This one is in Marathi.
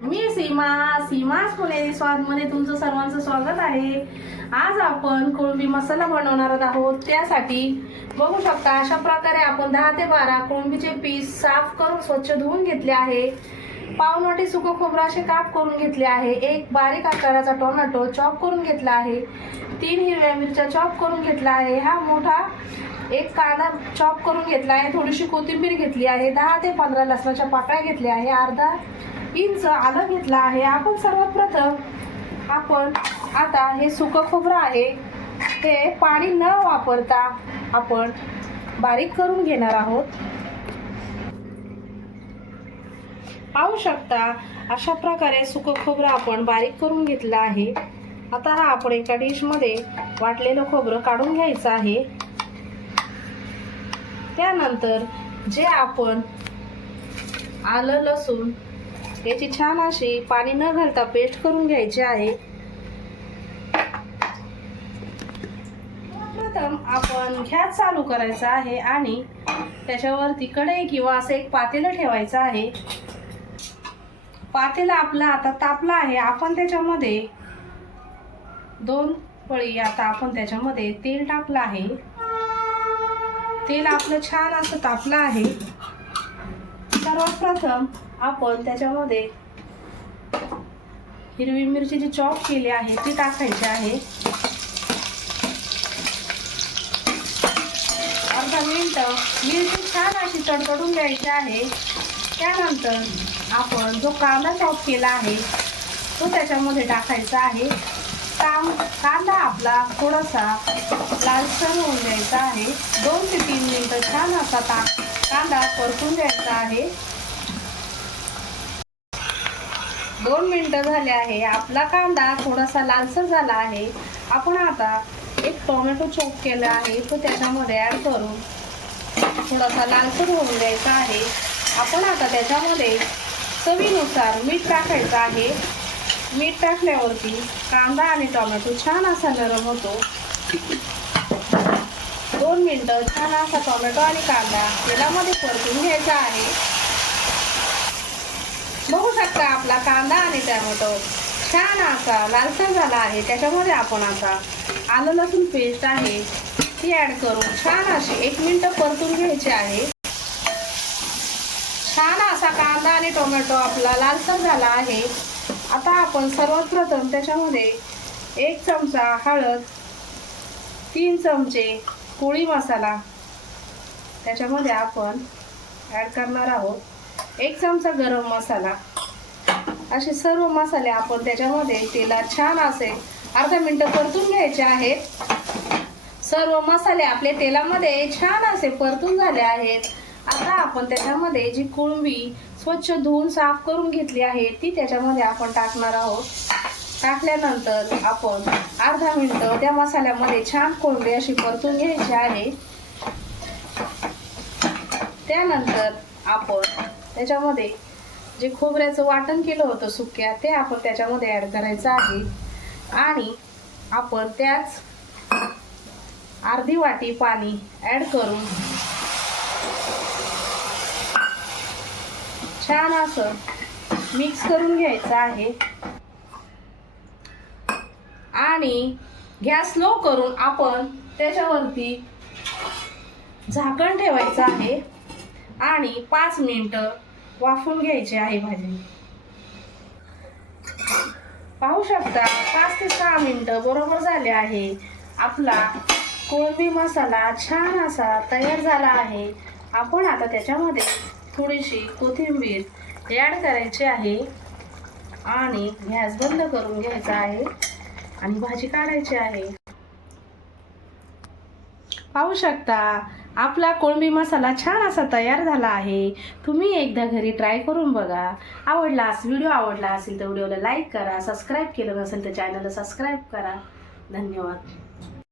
मी सीमास पुणेरी स्वादमध्ये तुमचं सर्वांचं स्वागत आहे। आज आपण कोळंबी मसाला बनवणार आहोत। त्यासाठी बघू शकता अशा प्रकारे आपण 10 ते 12 कोळंबीचे पीस साफ करून स्वच्छ धुवून घेतले आहे। पाव वाटी सुकं खोबरं असे काप करून घेतले आहे। एक बारीक आकाराचा टोमॅटो चॉप करून घेतला आहे। 3 हिरव्या मिरच्या चॉप करून घेतला आहे। हा मोठा एक कांदा चॉप करून घेतला आहे। थोडीशी कोथिंबीर घेतली आहे। 10 ते 15 लसणाच्या पाकळ्या घेतल्या आहे। अर्धा इंच आलं घेतलं आहे। आपण सर्वात प्रथम आता हे सुकं खोबरं आहे ते पाणी न वापरता आपण बारीक करून घेणार आहोत। पाहू शकता अशा प्रकारे सुकं खोबरं आपण बारीक करून घेतलं आहे। आता हा आपण एका डिश मध्ये वाटलेलं खोबरं काढून घ्यायचं आहे। त्यानंतर जे आपण आलं लसूण याची छान अशी पाणी न घालता पेस्ट करून घ्यायची आहे। प्रथम आपण गॅस चालू करायचा आहे आणि त्याच्यावरती कढई किंवा असं एक पातेलं ठेवायचं आहे। पातेलं आपलं आता तापलं आहे। आपण त्याच्यामध्ये 2 पळी आता आपण त्याच्यामध्ये तेल टाकलं आहे। तेल आपलं छान असं तापलं आहे। सर्वात प्रथम आपण त्याच्यामध्ये हिरवी मिरची जी चॉप केली आहे ती टाकायची आहे। अर्धा मिनिट मिरची छान अशी तडतडून घ्यायची आहे। त्यानंतर आपण जो कांदा चॉप केला आहे तो त्याच्यामध्ये टाकायचा आहे। कांदा आपला थोडासा लालसर होऊन द्यायचा आहे। 2 ते 3 मिनिटं छान असा कांदा परतून द्यायचा आहे। 2 मिनिटं झाले आहे। आपला कांदा थोडासा लालसर झाला आहे। आपण आता एक टोमॅटो चॉप केला आहे तो त्याच्यामध्ये ॲड करून थोडासा लालसर होऊन द्यायचा आहे। आपण आता त्याच्यामध्ये चवीनुसार मीठ टाकायचं आहे। मीठ टाकल्यावरती कांदा आणि टोमॅटो छान असा नरम होतो। 2 मिनिटं छान असा टोमॅटो आणि कांदा तेलामध्ये परतून घ्यायचा आहे। बघू शकता आपला कांदा आणि टोमॅटो छान असा लालसर झाला आहे। त्याच्यामध्ये आपण आता आलं लसूण पेस्ट आहे ती ॲड करून छान अशी 1 मिनिट परतून घ्यायची आहे। छान असा कांदा आणि टोमॅटो आपला लालसर झाला आहे। आता आपण सर्वात प्रथम त्याच्यामध्ये 1 चमचा हळद, 3 चमचे पोळी मसाला त्याच्यामध्ये आपण ॲड करणार आहोत। 1 चमचा गरम मसाला असे सर्व मसाले आपण त्याच्यामध्ये तेलात छान असे अर्धा मिनिट परतून घ्यायचे आहेत। सर्व मसाले आपले तेलामध्ये छान असे परतून झाले आहेत। आता आपण त्याच्यामध्ये जी कोळंबी स्वच्छ धुवून साफ करून घेतली आहे ती त्याच्यामध्ये आपण टाकणार आहोत। टाकल्यानंतर आपण अर्धा मिनिट त्या मसाल्यामध्ये छान कोळंबी अशी परतून घ्यायची आहे। त्यानंतर आपण त्याच्यामध्ये जे खोबऱ्याचं वाटण केलं होतं सुक्या ते आपण त्याच्यामध्ये ॲड करायचं आहे आणि आपण त्याच अर्धी वाटी पाणी ॲड करून छान असं मिक्स करून घ्यायचं आहे आणि गॅस लो करून आपण त्याच्यावरती झाकण ठेवायचं आहे आणि 5 मिनिटं वाफवून घ्यायची आहे भाजी। पाहू शकता 5 ते 6 मिनिटं बरोबर झाले आहे। आपला कोळंबी मसाला छान असा तयार झाला आहे। आपण आता त्याच्यामध्ये थोडीशी कोथिंबीर ॲड करायची आहे आणि गॅस बंद करून घ्यायचा आहे आणि भाजी काढायची आहे। पाहू शकता आपला कोळंबी मसाला छान असा तयार झाला आहे। तुम्ही एकदा घरी ट्राय करून बघा। व्हिडिओ आवडला असेल तर व्हिडिओला लाईक करा। सबस्क्राईब केलं नसेल तर चॅनलला सबस्क्राईब करा। धन्यवाद।